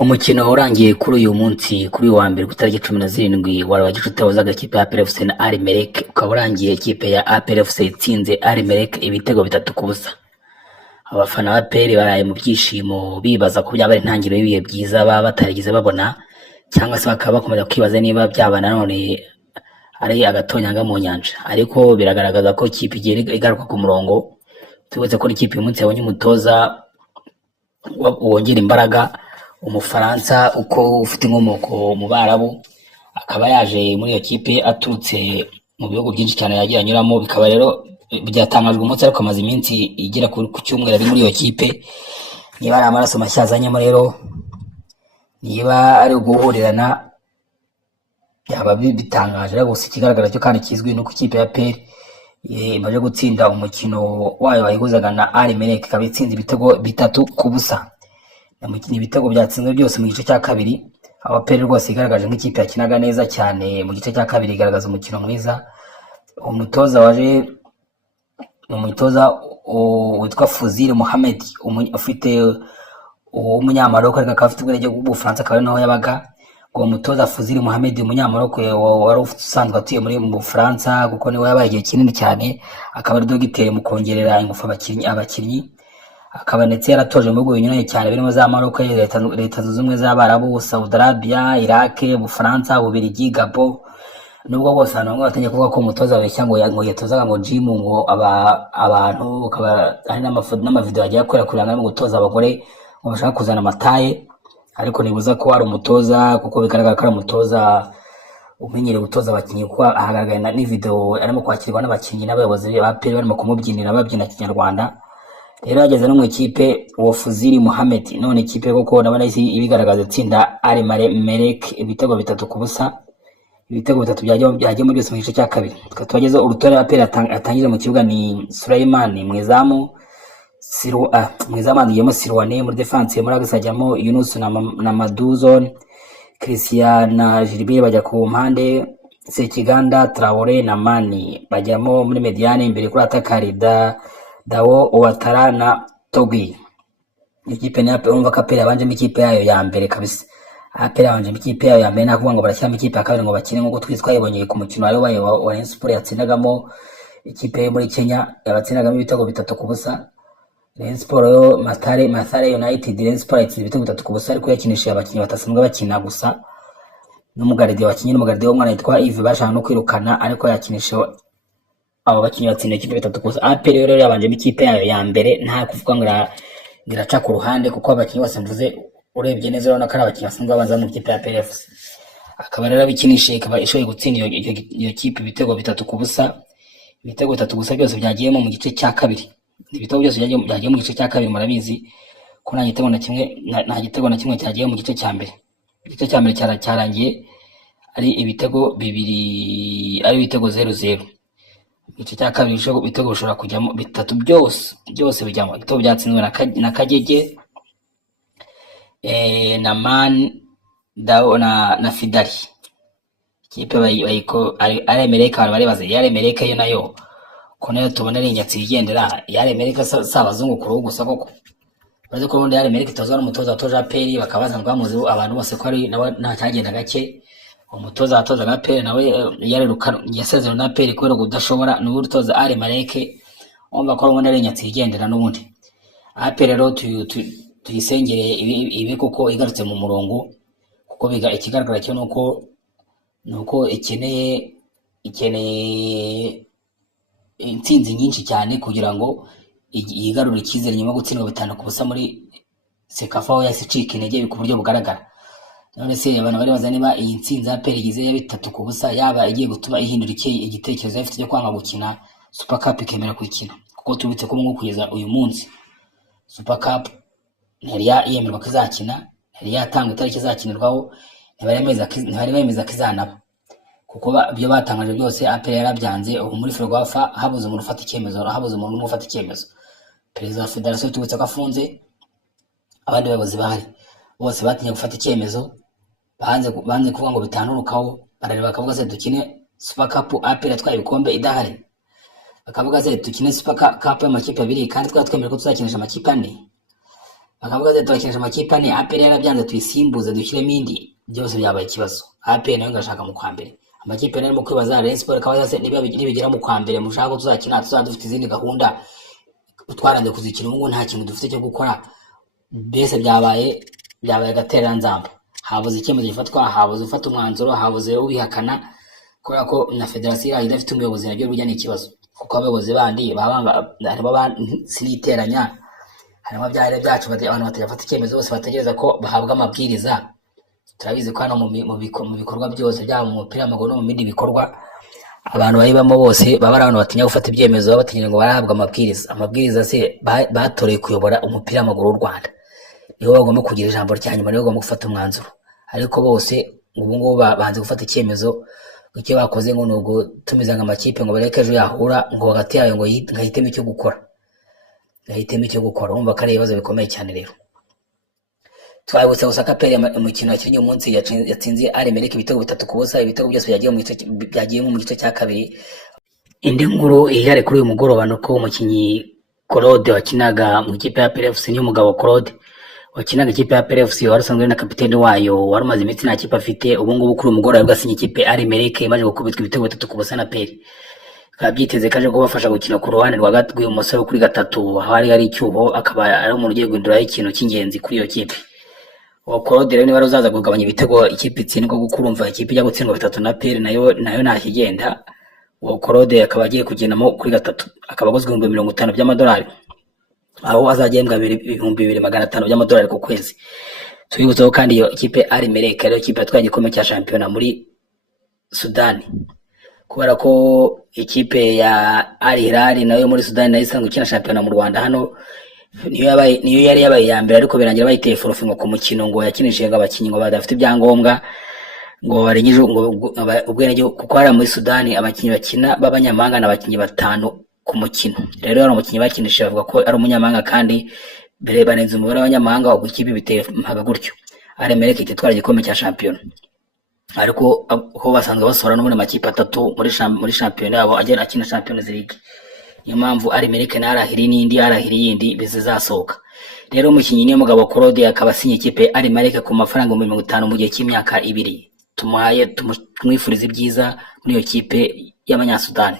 Umukino urangiye kuri uyu munsi kuri uyu wa mbere ku itariki 17 wari gicuti wazaga ikipe ya APR FC na Al Merrek, ukaba urangiye ikipe ya APR FC itsinze Al Merrek ibitego 3-0. Abafana ba APR baraye mu byishimo bibaza ko byaba ari intangiriro y'ibihe byiza baba batarigeze babona, cyangwa se bakaba bakomeza kwibaza niba byaba nanone ari agatonyanga mu nyanja, ariko biragaragaza ko ikipe igiye igaruka ku murongo. Tubutse ko ikipe uyu munsi yabonye umutoza wongera imbaraga, umufaransa uko ufite inkomoko mu Barabu, akaba yaje muri iyo kipe aturutse mu bihugu byinshi cyane yagiye anyuramo. Bikaba rero byatangajwe umunsi ariko amaze iminsi igera ku cyumweru ari muri iyo kipe. Niba ari amaraso mashya azanyemo rero, niba ari uguhurirana, yaba bitangaje. Gusa ikigaragara cyo kandi kizwi nuko ikipe ya APR imaze gutsinda umukino wayo wayihuzaga na Al Merrek, ikaba itsinze ibitego 3-0. Ni ibitego byatsinzwe byose mu gice cya kabiri. APR rwose igaragaje nk'ikipe yakinaga neza cyane mu gice cya kabiri, igaragaza umukino mwiza. Umutoza waje umutoza witwa Fuzil Mohamed, ufite umunyamaroko ariko akaba afite ubwenge bw'Ubufaransa, akaba naho yabaga. Uwo mutoza Fuzil Mohamed, umunyamaroko wari usanzwe atuye muri mu Bufaransa kuko niwe yabaye igihe kinini cyane, akaba ari dogiteri mu kongerera ingufu abakinnyi. Akaba ndetse yaratoje mu bihugu binyuranye cyane birimo za Maroc, Leta Zunze Ubumwe z'Abarabu, Saudi Arabia, Iraq, Ubufaransa, Ububiligi, Gabon. Nubwo bose abantu bamwe batangiye kuvuga ko umutoza abeshya ngo yatozaga ngo gym, ngo abantu ukaba ari n'amavideo yagiye akora kuranga no gutoza abagore ngo bashaka kuzana amataye, ariko nibuza ko ari umutoza kuko bigaragara ko ari umutoza umenyereye gutoza abakinnyi, kuko ahagaragaye ni video arimo kwakirwa n'abakinnyi n'abayobozi ba APR barimo kumubyinira babyina Kinyarwanda. Rero yageze no mu ikipe wa Fuzil Mohamed, none ikipe koko nabona ibigaragaza itsinda Al Merrek ibitego 3-0. Ibitego 3 byagiye muri byose mu gice cya kabiri. Twageze urutore APR atangije mu kibuga ni Sulaiman Mwizamu, Mwizamu yemo Sirwane muri defense, muri agasajyamo Yunus na Maduzon, Christian na Gilbert bajya ku mpande, Sekiganda, Traore na Mani bajyamo muri mediane, imbere kuri Atakarida, Dawo, Ouattara na Togui. Ikipe ni APR, urumva ko APR yabanjemo ikipe yayo ya mbere kabisa. APR yabanjemo ikipe yayo ya mbere, nakuvuga ngo barashyiramo ikipe ya kabiri ngo bakine, nk'uko twayibonye ku mukino wari wa Rayon Sports yatsindagamo ikipe yo muri Kenya, yabatsindagamo ibitego 3-0. Rayon Sports yo Mathare United, Rayon Sports yatsinze ibitego 3-0 ariko yakinishije abakinnyi batasanzwe bakina gusa, n'umugaride wakinnye n'umugaride w'umwana yitwa Yves bashaka no kwirukana, ariko yakinishije abo bakinnyi batsinda ikipe 3-0. APR rero yabanjemo ikipe yayo ya mbere, nta kuvuga ngo iraca ku ruhande, kuko abakinnyi bose mvuze urebye neza urabona ko ari abakinnyi basanzwe babanza mu kipe ya APR FC. Akaba rero bikinishije, ikaba ishoboye gutsinda iyo kipe ibitego 3-0. Ibitego 3 byose byagiyemo mu gice cya kabiri. Ibitego byose byagiye mu gice cya kabiri, murabizi ko nta gitego na kimwe cyagiye mu gice cya mbere. Igice cya mbere cyarangiye ari ibitego 0-0. Igice cya kabiri ibitego bishobora kujyamo 3 byose bijyamo. Ibitego byatsinzwe na Kagege, na Man Dao na Fidari. Ikipe Al Merrek abantu baribaza Al Merrek yo nayo ko nayo tubona ari inyatsi igendera. Al Merrek sabazungu kuri gusa koko baze ko ubundi Al Merrek toza n'umutoza watoje APR, bakabaza ngo bamuzi abantu bose ko ari nawe nta cyagenda gake. Umutoza watoza na APR nawe yasezerano na APR kubera kudashobora n'ubundi toza Al Merrek, umva ko ubundi ari inyatsi igendera. N'ubundi APR rero tuyisengere ibi kuko igarutse mu murongo, kuko ikigaragara cyo nuko ikeneye intsinzi nyinshi cyane kugira ngo yigarure icyizere nyuma gutsindwa 5-0 muri Sekafa, aho yasicika intege ku buryo bugaragara. None se abantu bari baza niba iyi ntsinzi APR igize ya 3-0 yaba igiye gutuma ihindura igitekerezo yafite cyo kwanga gukina Super Cup ikemera kuyikina, kuko tubitse ko ngo kugeza uyu munsi Super Cup ntari yemerwa ko izakina, ntari yatanga itariki izakinirwaho, ntibari bemeza ko izanaba, kuko byo batangaje byose APR yarabyanze. Ubu muri Ferwafa habuze umuntu ufata icyemezo, perezida wa federasiyo tubutse ko afunze, abandi bayobozi bahari bose batinye gufata icyemezo, banze kuvuga ngo bitanurukaho. Barareba bakavuga se dukine Super Cup APR atwaye ibikombe idahari, bakavuga se dukine Super Cup y'amakipe abiri kandi twari twemerewe ko tuzakinisha amakipe ane. bakavuga ati turakinisha amakipe ane, APR yarabyanze tuyisimbuze dushyiremo indi, byose byabaye ikibazo. APR nayo ngashaka mu kwa mbere, amakipe nayo mu kwibaza Rayon Sport akaba yase nibigera mu kwa mbere mushaka ko tuzakina dufite izindi gahunda twaranze kuzikina, ubu nta kintu dufite cyo gukora. Mbese byabaye gatera nzamba, habuze icyemezo gifatwa, habuze ufata umwanzuro, habuze ubihakana, kubera ko na federasiyo idafite umuyobozi nabyo burya ni ikibazo, kuko abayobozi bandi harimo siniteranya, harimo byahera byacu abantu batajya icyemezo, bose bategereza ko bahabwa amabwiriza. Turabizi ko hano mu bikorwa byose byaba mu mupira w'amaguru no mu bindi bikorwa, abantu bayibamo bose baba ari abantu batinya gufata ibyemezo, baba batinya ngo barahabwa amabwiriza se batoreye kuyobora umupira w'amaguru w'u Rwanda, nibo bagomba kugira ijambo rya nyuma, nibo bagomba gufata umwanzuro. Ariko bose ubu ngubu banze gufata icyemezo, icyo bakoze ngo ni ugutumiza amakipe ngo bareke ejo yahura ngo hagati yayo ngo ngahitemo icyo gukora, urumva ko ari ibibazo bikomeye cyane. Rero twabutse Osaka Pele umukino wakinnye umunsi yatsinze Aremereke ibitego 3-0, ibitego byose byagiye mu gice cya kabiri. Indi nkuru ihari kuri uyu mugoroba nuko umukinnyi Claude wakinaga mu ikipe ya PFC, ni umugabo Claude wakinaga ikipe ya PFC, wari usanzwe na kapiteni wayo, wari umaze iminsi nta kipe afite. Ubu ngubu kuri uyu mugoroba bwasinye ikipe Aremereke imaze gukubitwa ibitego 3-0 na Pele. Byiteze kaje kubafasha gukina ku ruhande rwa rw'ibumoso kuri gatatu, hari icyuho, akaba ari umuntu ugiye guhindura ikintu cy'ingenzi kuri iyo kipe. Claude rero niba uzaza kugabanya ibitego ikipe itsindwa, gukurumva ikipe ijya gutsindwa 3 na Pele nayo nta kigenda. Claude akaba agiye kugendamo kuri gatatu, akaba aguzwe $50,000 by'amadolari, aho azagembwa $2,500 by'amadolari ku kwezi. Twibutseho kandi iyo ikipe Aremereke rero ikipe yatwaye igikombe cya shampiyona muri Sudani, kubera ko ikipe ya Al Hilal nayo muri Sudani nayo isanzwe ikina shampiyona mu Rwanda hano, niyo yari yabaye ya mbere, ariko birangira bayiteye forfait ngo ku mukino ngo yakinishije abakinnyi ngo badafite ibyangombwa, ngo barengeje ubwenegihugu, kuko hari muri Sudani abakinnyi bakina b'abanyamahanga n'abakinnyi 5 ku mukino. Rero hari umukinnyi bakinishije bavuga ko ari umunyamahanga, kandi mbere barenze umubare w'abanyamahanga, ubwo ikipe biteye mpaga gutyo. Aremereke itwara igikombe cya shampiyona, ariko aho basanzwe basora no muri amakipe 3 muri shampiyona yabo agera akina Champions League. Niyo mpamvu Aremereke na Arahiri yindi bizasohoka. Rero umukinnyi ni umugabo Claude akaba asinye ikipe Aremereke ku mafaranga $50,000 mu gihe cy'imyaka 2. Tumwifuriza ibyiza muri iyo kipe y'Abanyasudani.